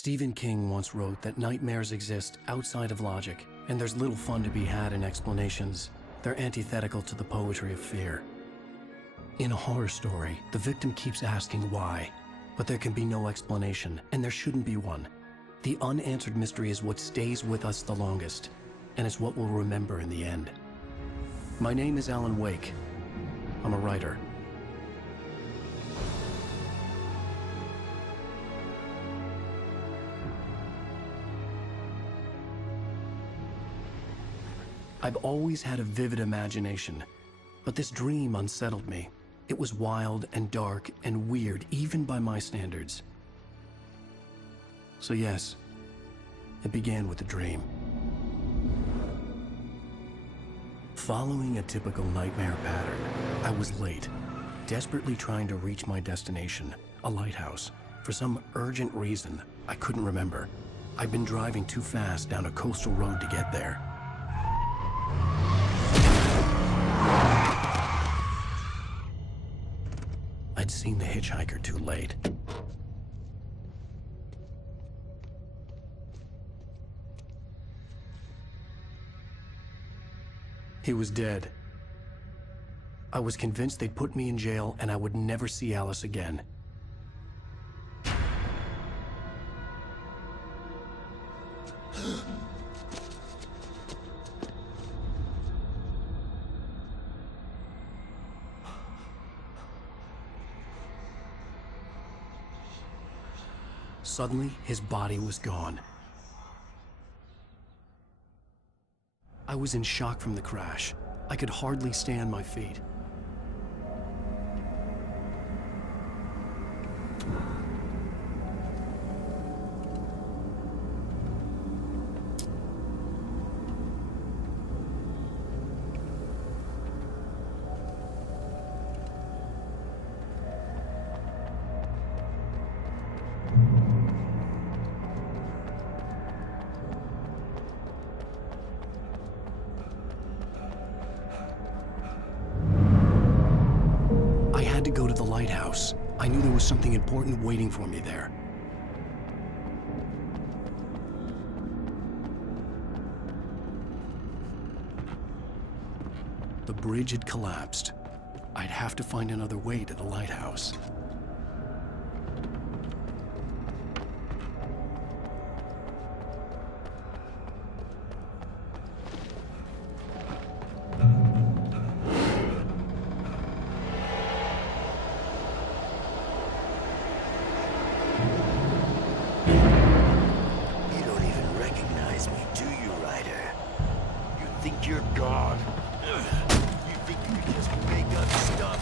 Stephen King once wrote that nightmares exist outside of logic, and there's little fun to be had in explanations. They're antithetical to the poetry of fear. In a horror story, the victim keeps asking why, but there can be no explanation, and there shouldn't be one. The unanswered mystery is what stays with us the longest, and it's what we'll remember in the end. My name is Alan Wake. I'm a writer. I've always had a vivid imagination, but this dream unsettled me. It was wild and dark and weird, even by my standards. So yes, it began with a dream. Following a typical nightmare pattern, I was late, desperately trying to reach my destination, a lighthouse. For some urgent reason, I couldn't remember. I'd been driving too fast down a coastal road to get there. I'd seen the hitchhiker too late. He was dead. I was convinced they'd put me in jail and I would never see Alice again. Suddenly, his body was gone. I was in shock from the crash. I could hardly stay on my feet. To go to the lighthouse. I knew there was something important waiting for me there. The bridge had collapsed. I'd have to find another way to the lighthouse. Think you're God? You think you can just make up stuff?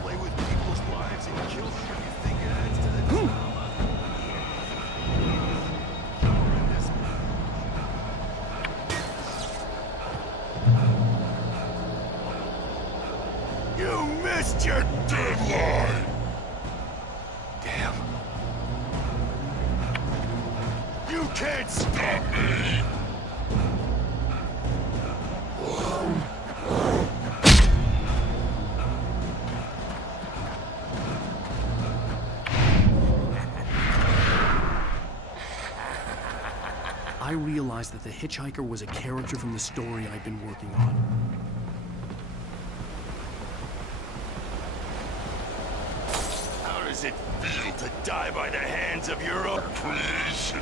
Play with people's lives and kill them? You think it adds to the drama? You missed your deadline! Damn. You can't stop me! I realized that the hitchhiker was a character from the story I'd been working on. How does it feel to die by the hands of your own creation?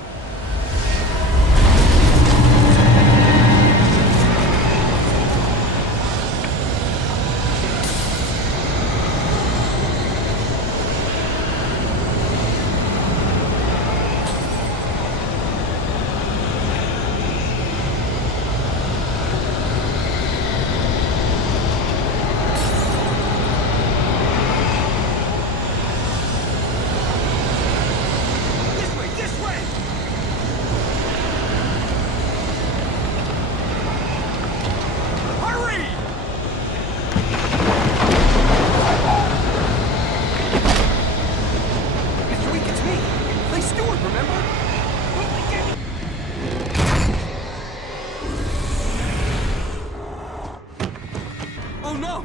Oh no!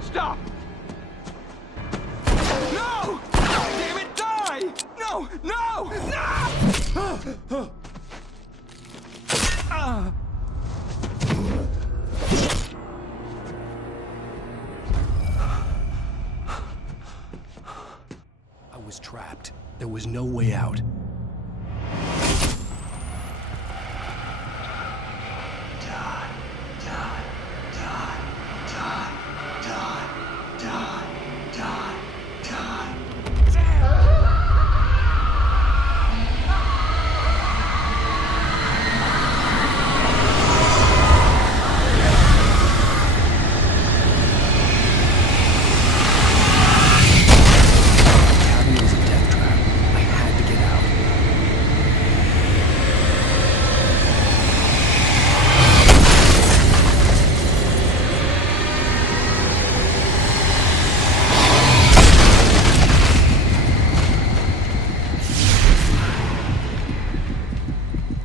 Stop! No! trapped. There was no way out.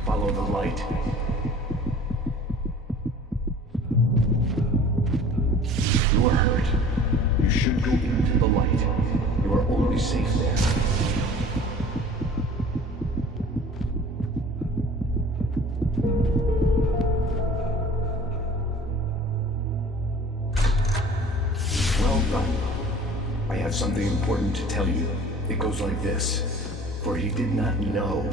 Follow the light. You are hurt. You should go into the light. You are only safe there. Well done. I have something important to tell you. It goes like this. For he did not know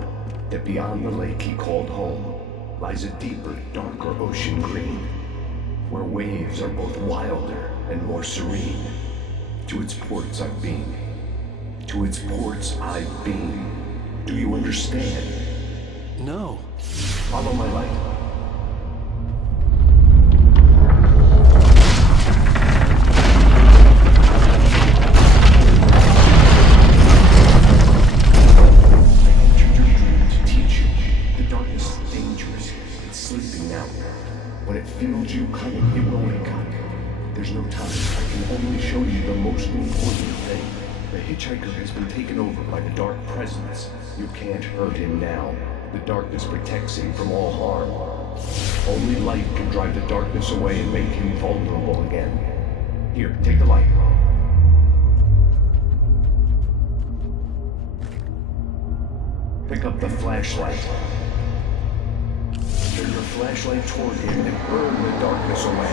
that beyond the lake he called home lies a deeper, darker ocean green, where waves are both wilder and more serene. To its ports I've been. To its ports I've been. Do you understand? No. Follow my light. When it feels you coming, it will wake up. There's no time. I can only show you the most important thing. The hitchhiker has been taken over by the dark presence. You can't hurt him now. The darkness protects him from all harm. Only light can drive the darkness away and make him vulnerable again. Here, take the light. Pick up the flashlight. Turn your flashlight toward him and burn the darkness away.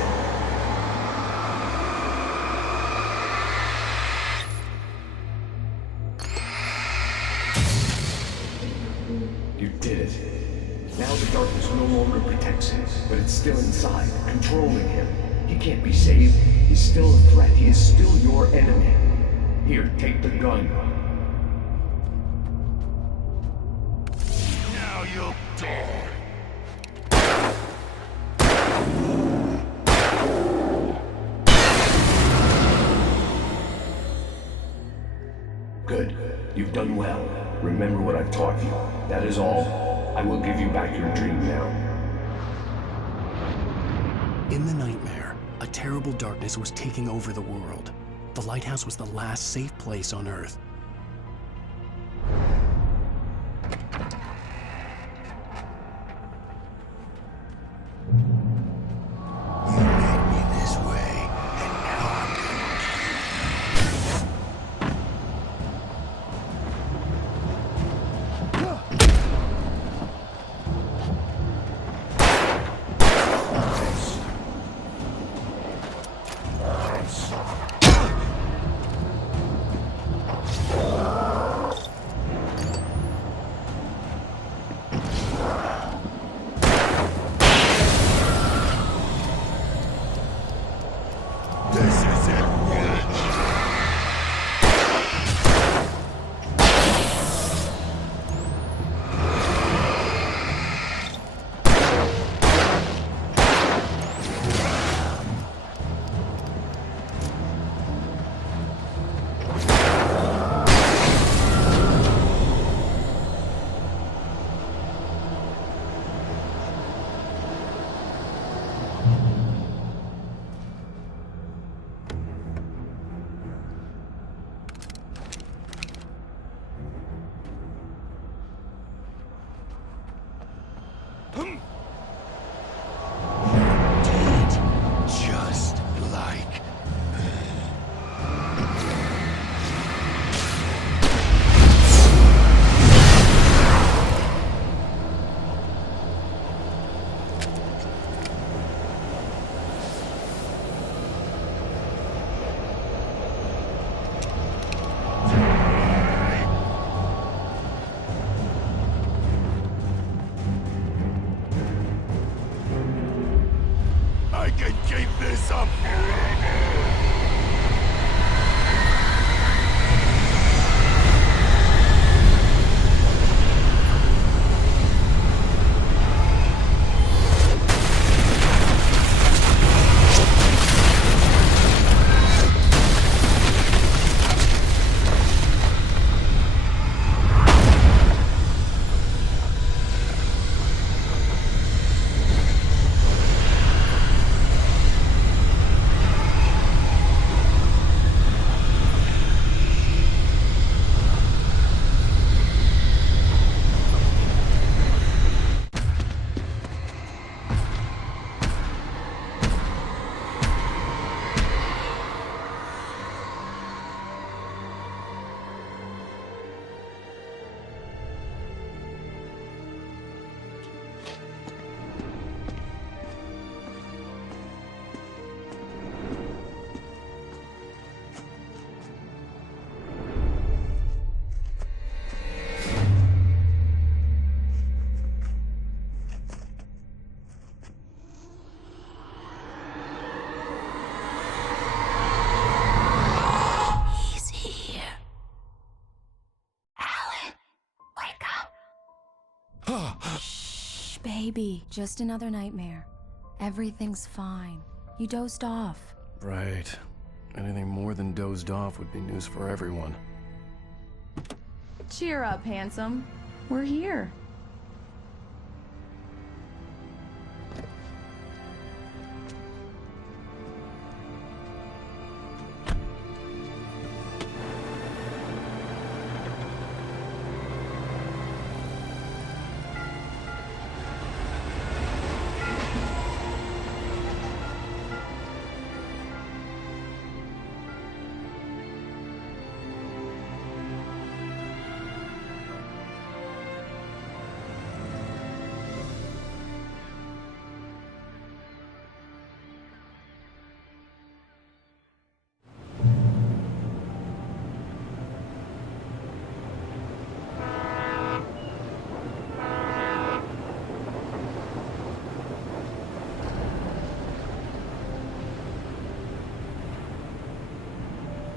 You did it. Now the darkness no longer protects him, but it's still inside, controlling him. He can't be saved. He's still a threat. He is still your enemy. Here, take the gun. Now you'll die. Good. You've done well. Remember what I've taught you. That is all. I will give you back your dream now. In the nightmare, a terrible darkness was taking over the world. The lighthouse was the last safe place on Earth. You made me this way, and now I'm baby, just another nightmare. Everything's fine. You dozed off. Right. Anything more than dozed off would be news for everyone. Cheer up, handsome. We're here.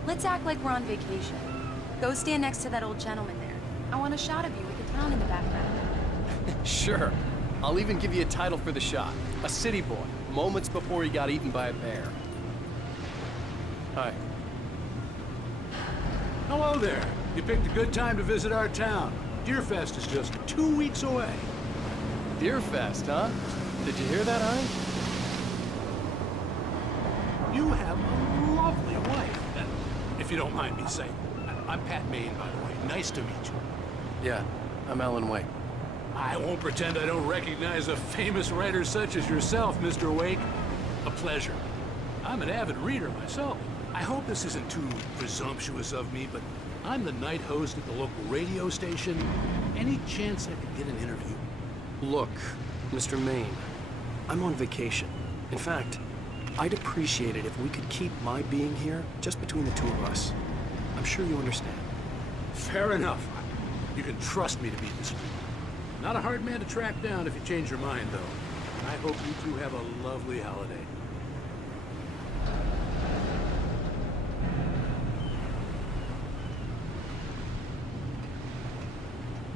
Let's act like we're on vacation. Go stand next to that old gentleman there. I want a shot of you with the town in the background. Sure. I'll even give you a title for the shot. A city boy, moments before he got eaten by a bear. Hi. Hello there. You picked a good time to visit our town. Deerfest is just 2 weeks away. Deerfest, huh? Did you hear that, honey? You have a lovely wife. If you don't mind me saying. I'm Pat Maine, by the way. Nice to meet you. Yeah, I'm Alan Wake. I won't pretend I don't recognize a famous writer such as yourself, Mr. Wake. A pleasure. I'm an avid reader myself. I hope this isn't too presumptuous of me, but I'm the night host at the local radio station. Any chance I could get an interview? Look, Mr. Maine, I'm on vacation. In fact, I'd appreciate it if we could keep my being here just between the two of us. I'm sure you understand. Fair enough. You can trust me to be discreet. Not a hard man to track down if you change your mind, though. I hope you two have a lovely holiday.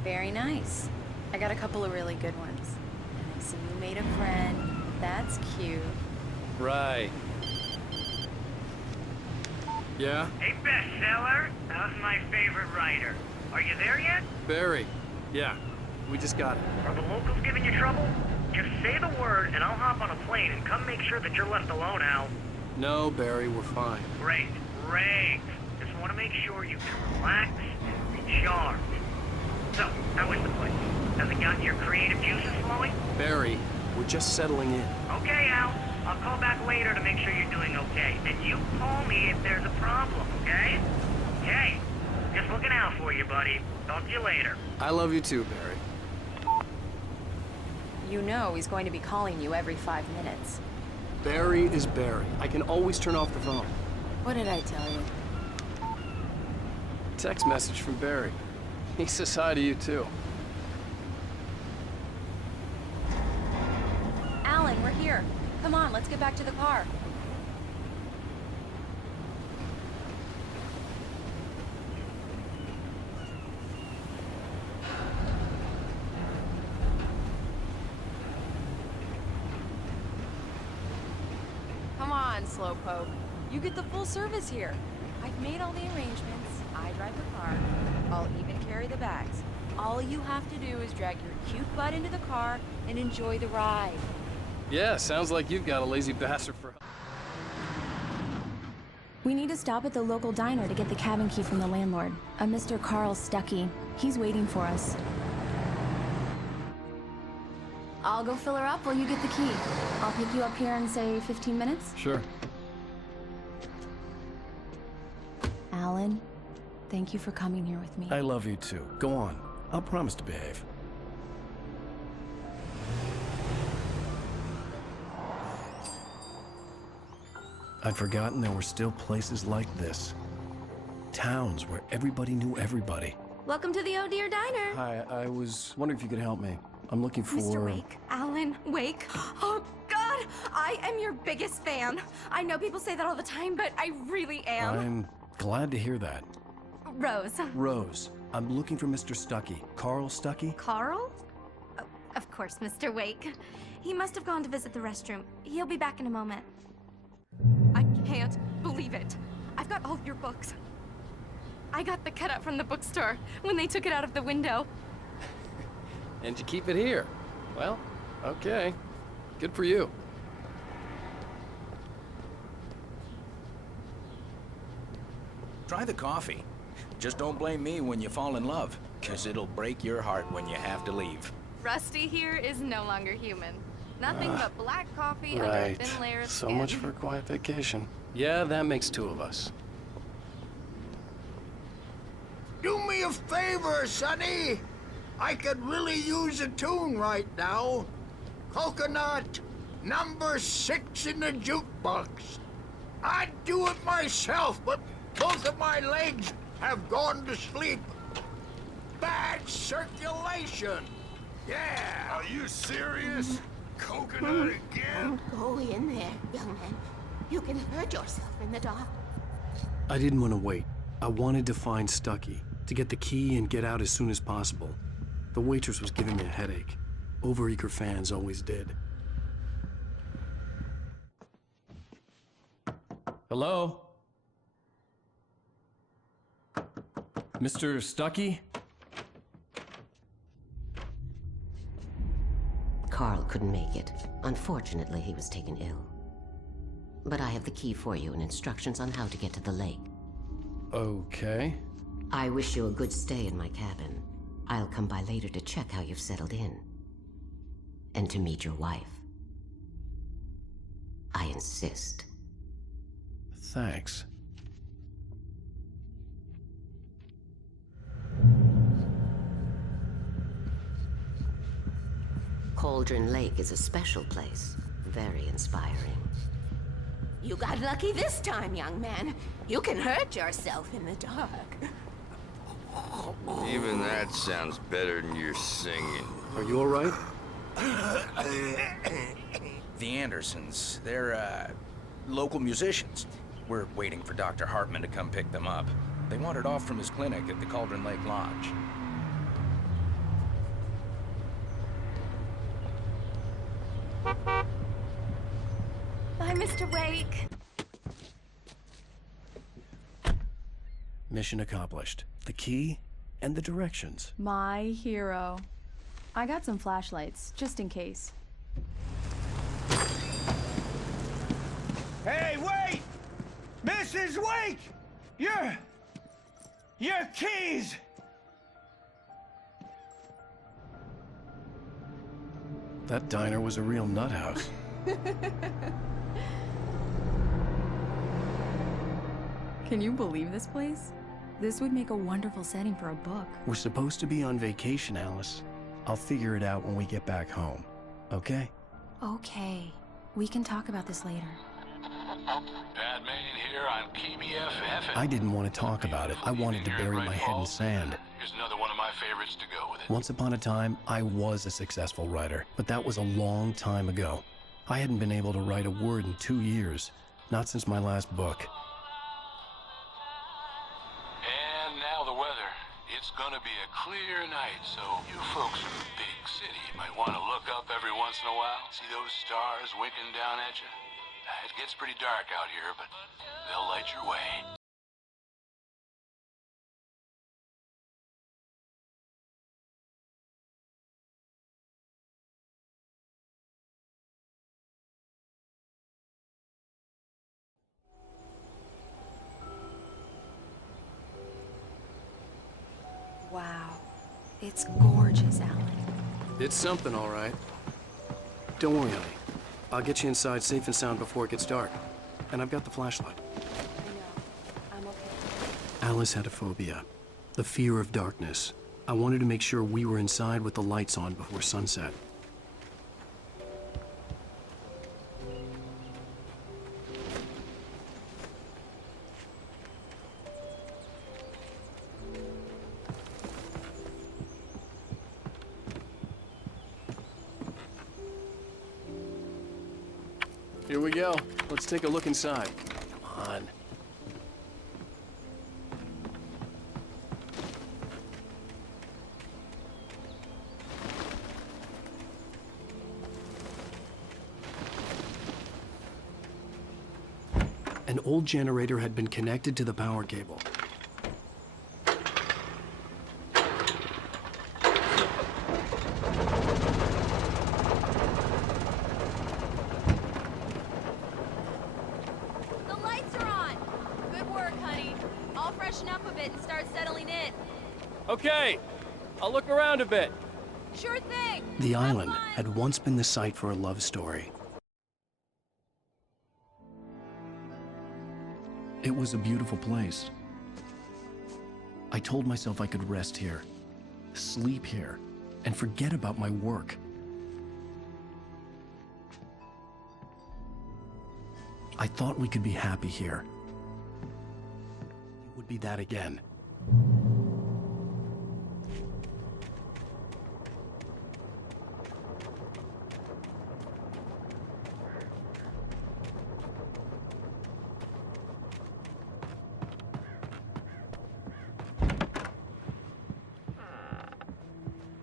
Very nice. I got a couple of really good ones. And I see you made a friend. That's cute. Right. Yeah? Hey, bestseller, how's my favorite writer? Are you there yet? Barry. Yeah, we just got it. Are the locals giving you trouble? Just say the word and I'll hop on a plane and come make sure that you're left alone, Al. No, Barry, we're fine. Great, great. Just want to make sure you can relax and recharge. So, how is the place? Has it gotten your creative juices flowing? Barry, we're just settling in. Okay, Al. I'll call back later to make sure you're doing okay. And you call me if there's a problem, okay? Okay. Just looking out for you, buddy. Talk to you later. I love you too, Barry. You know he's going to be calling you every 5 minutes. Barry is Barry. I can always turn off the phone. What did I tell you? Text message from Barry. He says hi to you too. Alan, we're here. Come on, let's get back to the car. Come on, Slowpoke. You get the full service here. I've made all the arrangements. I drive the car. I'll even carry the bags. All you have to do is drag your cute butt into the car and enjoy the ride. Yeah, sounds like you've got a lazy bastard for... We need to stop at the local diner to get the cabin key from the landlord, a Mr. Carl Stuckey. He's waiting for us. I'll go fill her up while you get the key. I'll pick you up here in, say, 15 minutes? Sure. Alan, thank you for coming here with me. I love you too. Go on. I'll promise to behave. I'd forgotten there were still places like this. Towns where everybody knew everybody. Welcome to the Oh Dear Diner. Hi, I was wondering if you could help me. I'm looking for... Mr. Wake. Alan Wake. Oh, God! I am your biggest fan. I know people say that all the time, but I really am. I'm glad to hear that. Rose. Rose, I'm looking for Mr. Stuckey. Carl Stuckey? Carl? Of course, Mr. Wake. He must have gone to visit the restroom. He'll be back in a moment. I can't believe it. I've got all your books. I got the cutout from the bookstore when they took it out of the window. And you keep it here. Well, okay. Good for you. Try the coffee. Just don't blame me when you fall in love, 'cause it'll break your heart when you have to leave. Rusty here is no longer human. Nothing but black coffee under a Right. thin layer of So skin. much for a quiet vacation. Yeah, that makes two of us. Do me a favor, Sonny. I could really use a tune right now. Coconut, number 6 in the jukebox. I'd do it myself, but both of my legs have gone to sleep. Bad circulation. Yeah. Are you serious? Coconut again? Don't go in there, young man. You can hurt yourself in the dark. I didn't want to wait. I wanted to find Stucky, to get the key and get out as soon as possible. The waitress was giving me a headache. Overeager fans always did. Hello? Mr. Stucky? Carl couldn't make it. Unfortunately, he was taken ill. But I have the key for you and instructions on how to get to the lake. Okay. I wish you a good stay in my cabin. I'll come by later to check how you've settled in. And to meet your wife. I insist. Thanks. Cauldron Lake is a special place. Very inspiring. You got lucky this time, young man. You can hurt yourself in the dark. Even that sounds better than your singing. Are you all right? The Andersons, they're, local musicians. We're waiting for Dr. Hartman to come pick them up. They wandered off from his clinic at the Cauldron Lake Lodge. Bye, Mr. Wake. Mission accomplished. The key and the directions. My hero. I got some flashlights, just in case. Hey, wait! Mrs. Wake! Your keys! That diner was a real nut house. Can you believe this place? This would make a wonderful setting for a book. We're supposed to be on vacation, Alice. I'll figure it out when we get back home. Okay? Okay. We can talk about this later. Bad Main here on KBFF. I didn't want to talk about it. I wanted to bury my head in sand. Here's another one of my favorites to go with it. Once upon a time, I was a successful writer, but that was a long time ago. I hadn't been able to write a word in 2 years, not since my last book. And now the weather. It's gonna be a clear night, so you folks in the big city might want to look up every once in a while. See those stars winking down at you? It gets pretty dark out here, but they'll light your way. Wow. It's gorgeous, Alan. It's something, all right. Don't worry, honey. I'll get you inside safe and sound before it gets dark. And I've got the flashlight. I know. I'm okay. Alice had a phobia. The fear of darkness. I wanted to make sure we were inside with the lights on before sunset. Here we go. Let's take a look inside. Come on. An old generator had been connected to the power cable. The lights are on! Good work, honey. I'll freshen up a bit and start settling in. Okay, I'll look around a bit. Sure thing! The Have island fun. had once been the site for a love story. It was a beautiful place. I told myself I could rest here, sleep here, and forget about my work. I thought we could be happy here. It would be that again.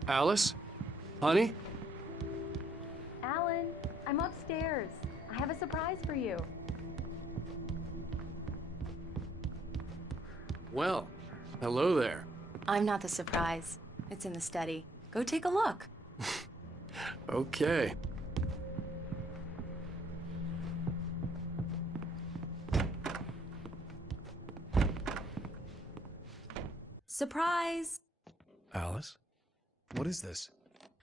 Alice? Honey? Alan, I'm upstairs. I have a surprise for you. Well, hello there. I'm not the surprise. It's in the study. Go take a look. Okay. Surprise! Alice? What is this?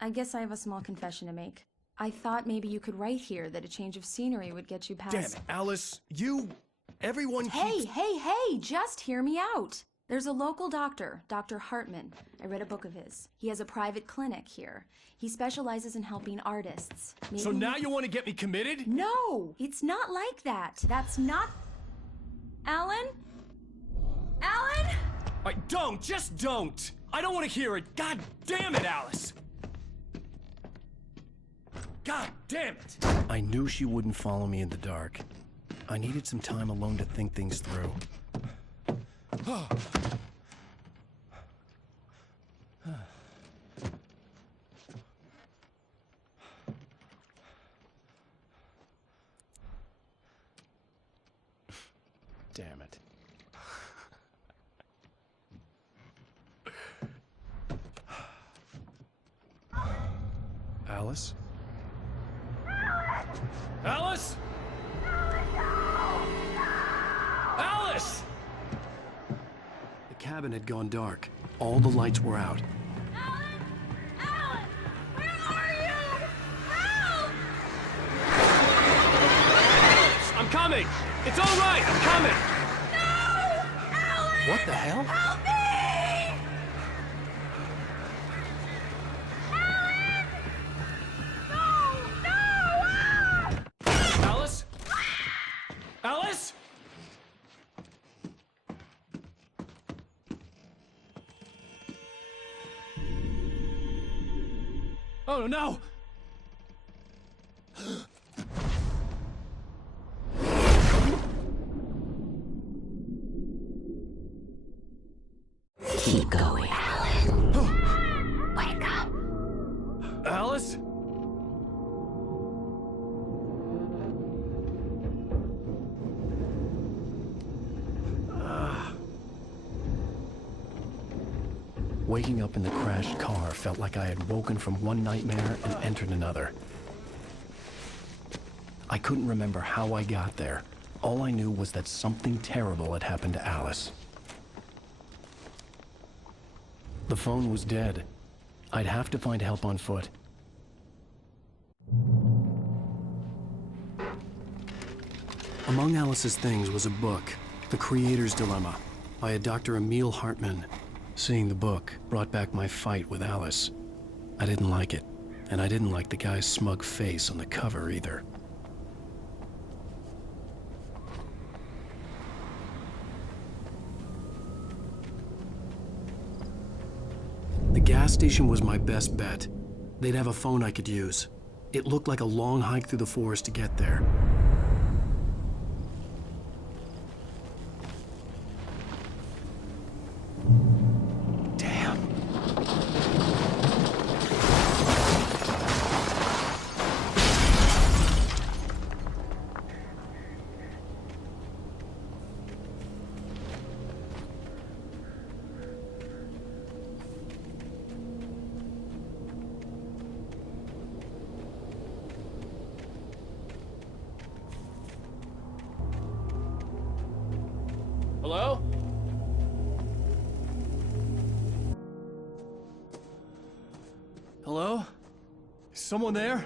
I guess I have a small confession to make. I thought maybe you could write here that a change of scenery would get you past... Damn it, Alice, everyone Hey, just hear me out. There's a local doctor, Dr. Hartman. I read a book of his. He has a private clinic here. He specializes in helping artists. Maybe... So now you want to get me committed? No, it's not like that. That's not... Alan? Alan? Just don't! I don't want to hear it! God damn it, Alice! God damn it! I knew she wouldn't follow me in the dark. I needed some time alone to think things through. Damn it. Alice? Alice? Alice! The cabin had gone dark. All the lights were out. Alan! Alan! Where are you? Help! I'm coming! It's all right, I'm coming! No! Alan! What the hell? Help me! Alan! No! No! Ah! Alice? Alice? Oh no! Keep going, Alan. Wake up. Alice? Waking up in the crashed car felt like I had woken from one nightmare and entered another. I couldn't remember how I got there. All I knew was that something terrible had happened to Alice. The phone was dead. I'd have to find help on foot. Among Alice's things was a book, The Creator's Dilemma, by a Dr. Emil Hartman. Seeing the book brought back my fight with Alice. I didn't like it, and I didn't like the guy's smug face on the cover either. The gas station was my best bet. They'd have a phone I could use. It looked like a long hike through the forest to get there. Hello? Hello? Is someone there?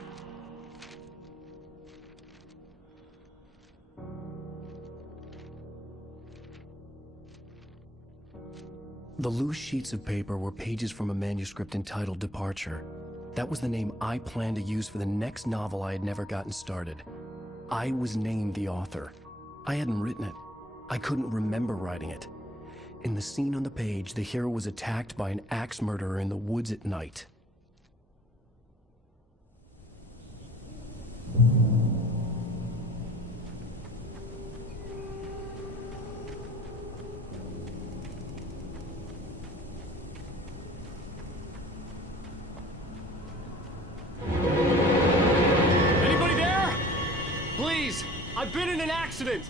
The loose sheets of paper were pages from a manuscript entitled Departure. That was the name I planned to use for the next novel I had never gotten started. I was named the author. I hadn't written it. I couldn't remember writing it. In the scene on the page, the hero was attacked by an axe murderer in the woods at night. Anybody there? Please, I've been in an accident.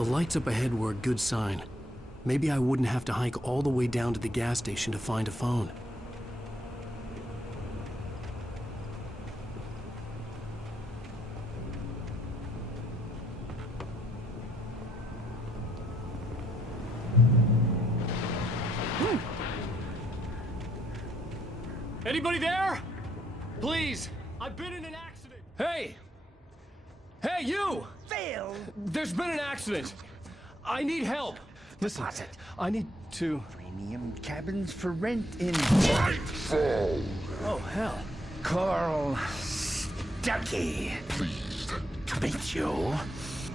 The lights up ahead were a good sign. Maybe I wouldn't have to hike all the way down to the gas station to find a phone. Anybody there? Please, I've been in an accident. Hey! Hey, you! Phil! There's been an accident. I need help. Listen, I need to... Premium cabins for rent in... Oh, hell. Carl Stuckey. Pleased to meet you.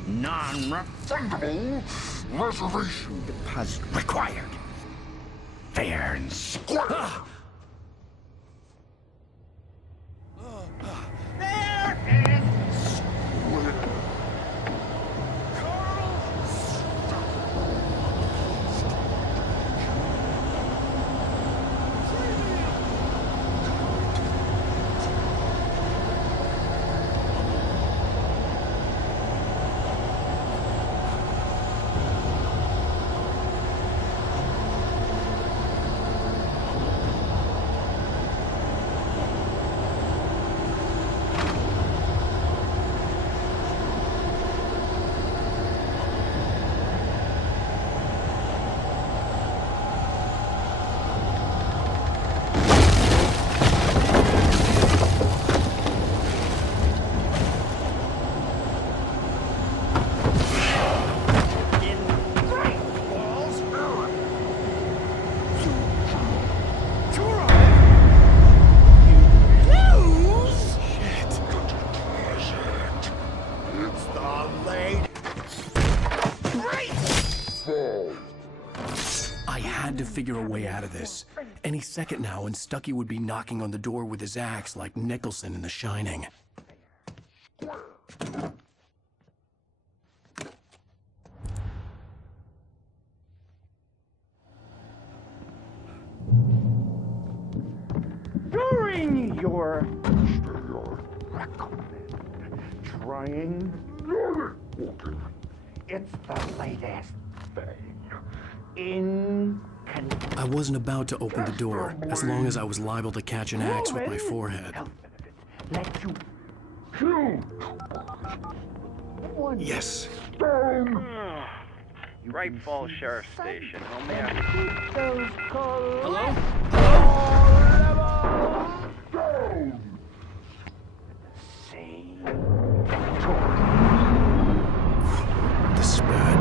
Non-refundable reservation deposit required. Fair and square. Fair and square. Carl I had to figure a way out of this. Any second now, and Stuckey would be knocking on the door with his axe like Nicholson in The Shining. During your recommend trying it's the latest thing in I wasn't about to open the door, as long as I was liable to catch an axe with my forehead. let you kill one Yes. stone. Bright Falls Sheriff Station. How may I... Keep those Hello? down. Same. This is bad.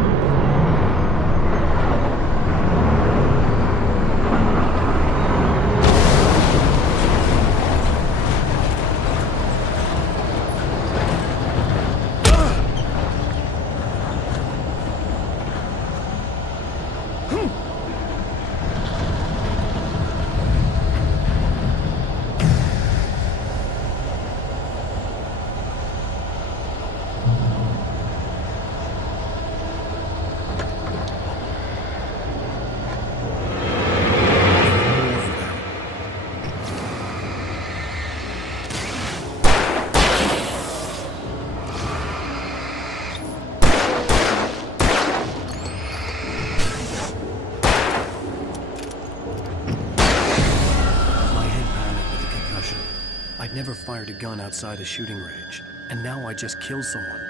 I'd never fired a gun outside a shooting range, and now I just killed someone.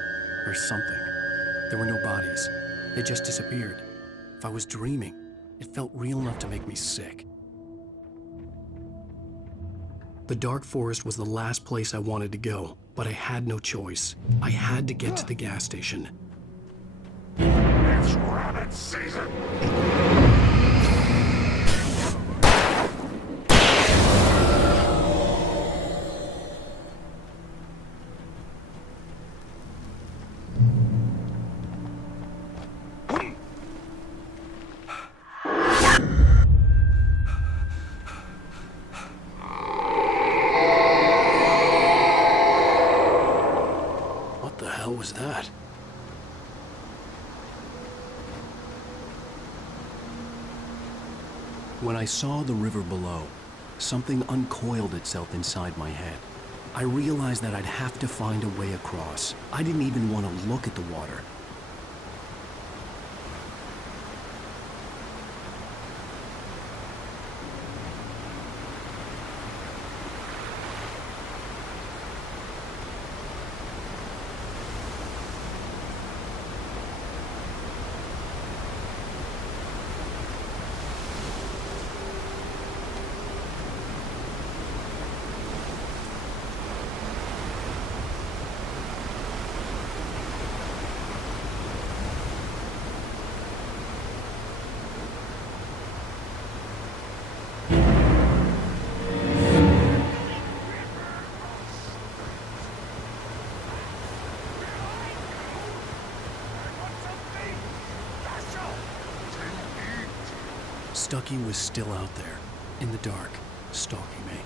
Or something. There were no bodies. They just disappeared. If I was dreaming, it felt real enough to make me sick. The dark forest was the last place I wanted to go, but I had no choice. I had to get to the gas station. It's rabbit season! What the hell was that? When I saw the river below, something uncoiled itself inside my head. I realized that I'd have to find a way across. I didn't even want to look at the water. Stucky was still out there, in the dark, stalking me.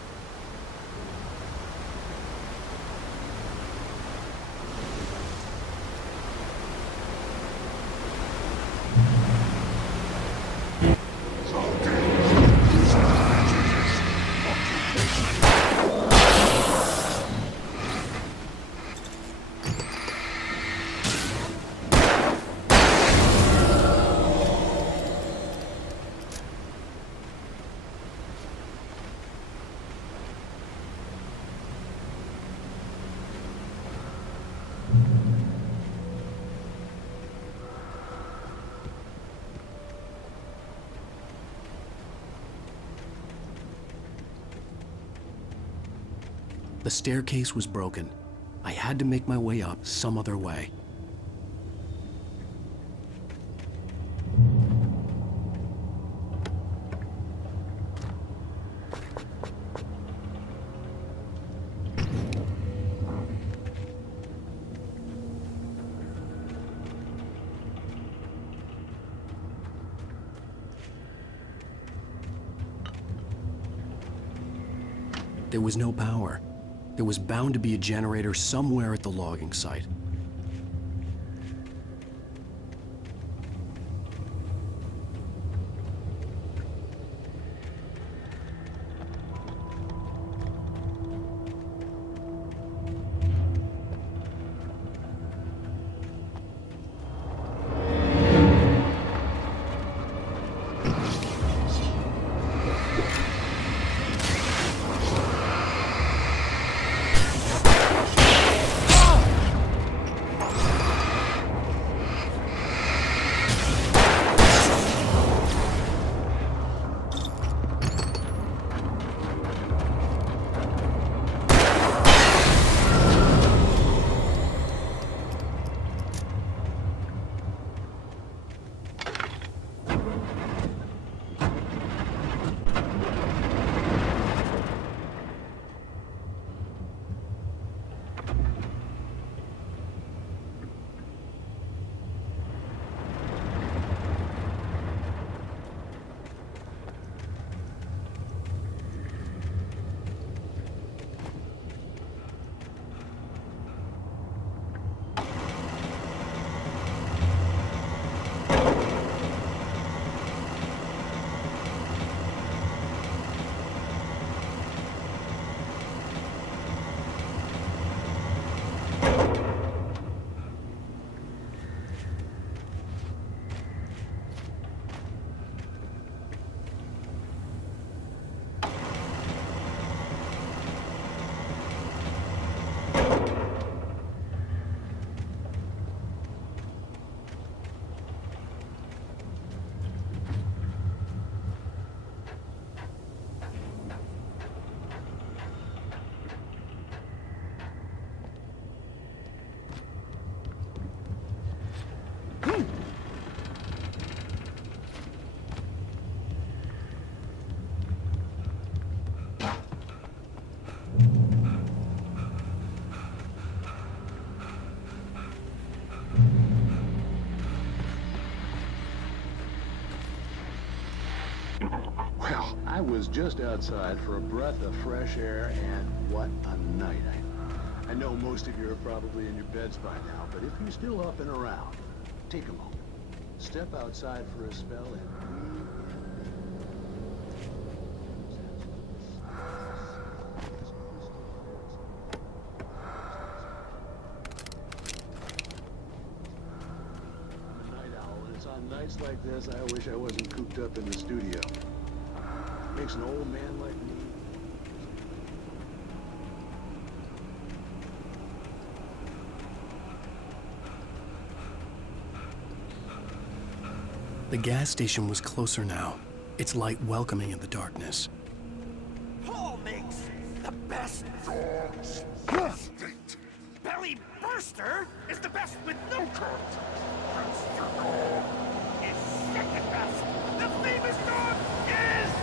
The staircase was broken. I had to make my way up some other way. There was no power. There was bound to be a generator somewhere at the logging site. Well, I was just outside for a breath of fresh air, and what a night. I know most of you are probably in your beds by now, but if you're still up and around, take a moment. Step outside for a spell and I'm a night owl, and it's on nights like this I wish I wasn't cooped up in the studio. Makes an old man like me. The gas station was closer now, its light welcoming in the darkness. Paul makes the best dogs. State. Belly Burster is the best with no curves. Monster Dog is second best. The famous dog is...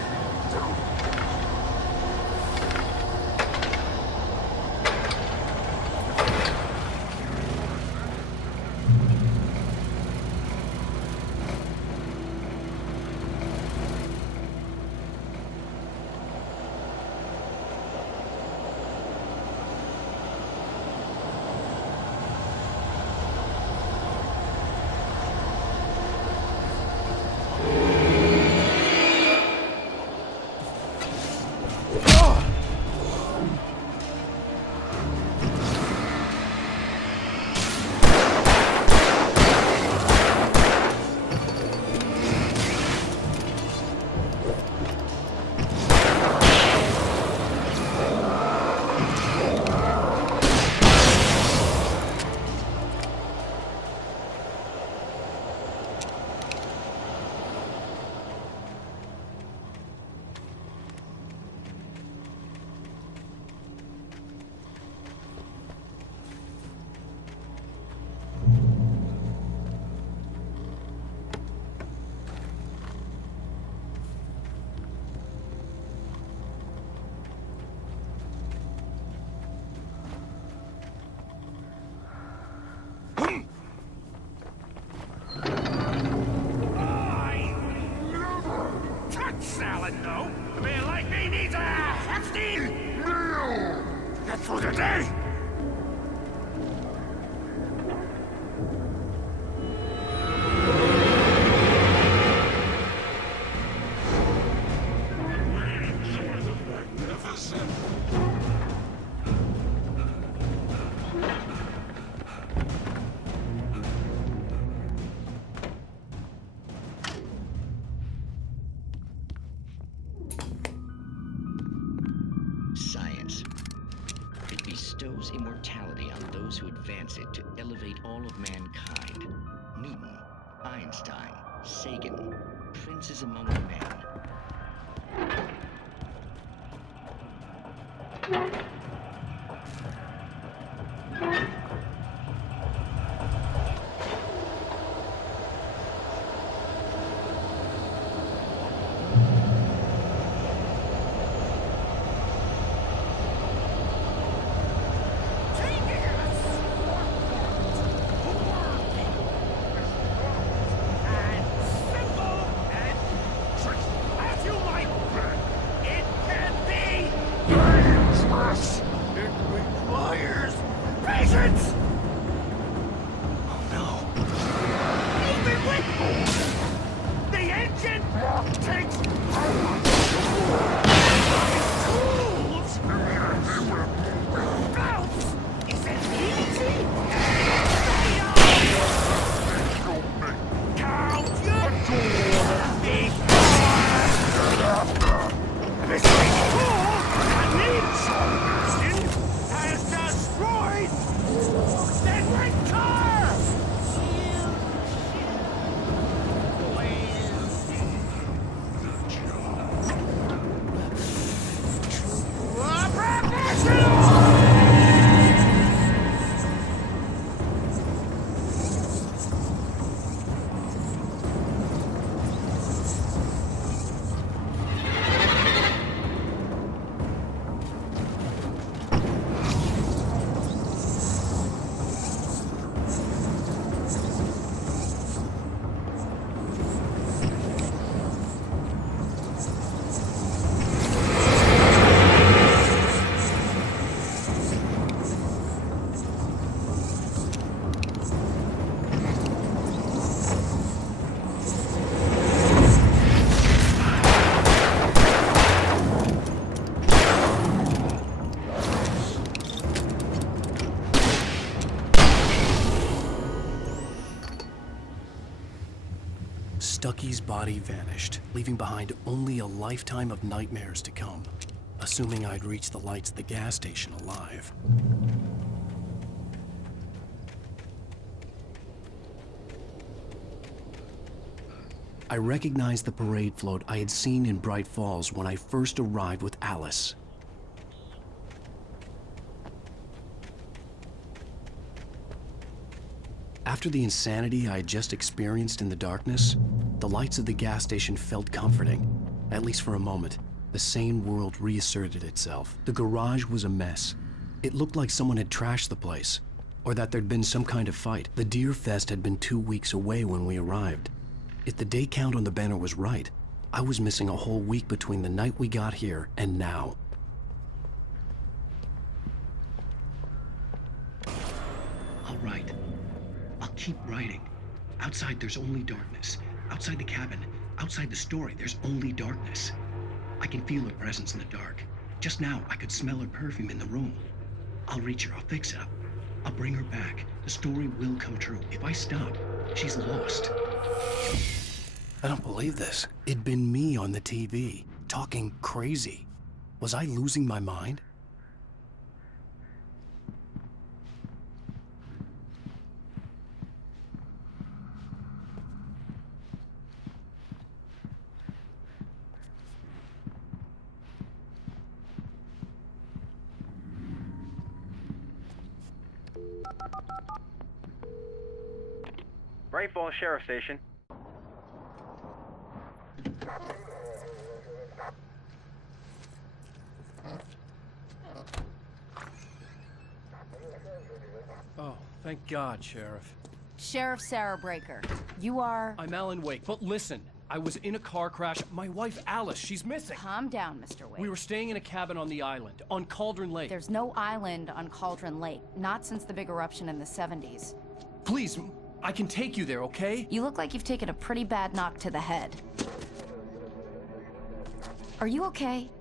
Salad, no. A man like me needs a hefty meal. That's for the day. Science. It bestows immortality on those who advance it to elevate all of mankind. Newton, Einstein, Sagan, princes among men. As you might bet, it can be dangerous. Stucky's body vanished, leaving behind only a lifetime of nightmares to come, assuming I'd reached the lights at the gas station alive. I recognized the parade float I had seen in Bright Falls when I first arrived with Alice. After the insanity I had just experienced in the darkness, the lights of the gas station felt comforting, at least for a moment. The sane world reasserted itself. The garage was a mess. It looked like someone had trashed the place, or that there'd been some kind of fight. The Deer Fest had been 2 weeks away when we arrived. If the day count on the banner was right, I was missing a whole week between the night we got here and now. I'll write. I'll keep writing. Outside, there's only darkness. Outside the cabin, outside the story, there's only darkness. I can feel her presence in the dark. Just now, I could smell her perfume in the room. I'll reach her, I'll fix it up. I'll bring her back. The story will come true. If I stop, she's lost. I don't believe this. It'd been me on the TV, talking crazy. Was I losing my mind? Bright Falls Sheriff Station. Oh, thank God, Sheriff. Sheriff Sarah Breaker. You are... I'm Alan Wake, but listen. I was in a car crash. My wife, Alice, she's missing. Calm down, Mr. Wake. We were staying in a cabin on the island, on Cauldron Lake. There's no island on Cauldron Lake. Not since the big eruption in the 70s. Please, I can take you there, okay? You look like you've taken a pretty bad knock to the head. Are you okay?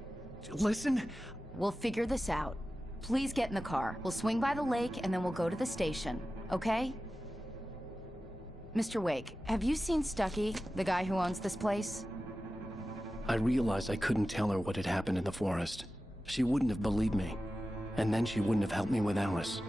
Listen. We'll figure this out. Please get in the car. We'll swing by the lake and then we'll go to the station, okay? Mr. Wake, have you seen Stucky, the guy who owns this place? I realized I couldn't tell her what had happened in the forest. She wouldn't have believed me. And then she wouldn't have helped me with Alice.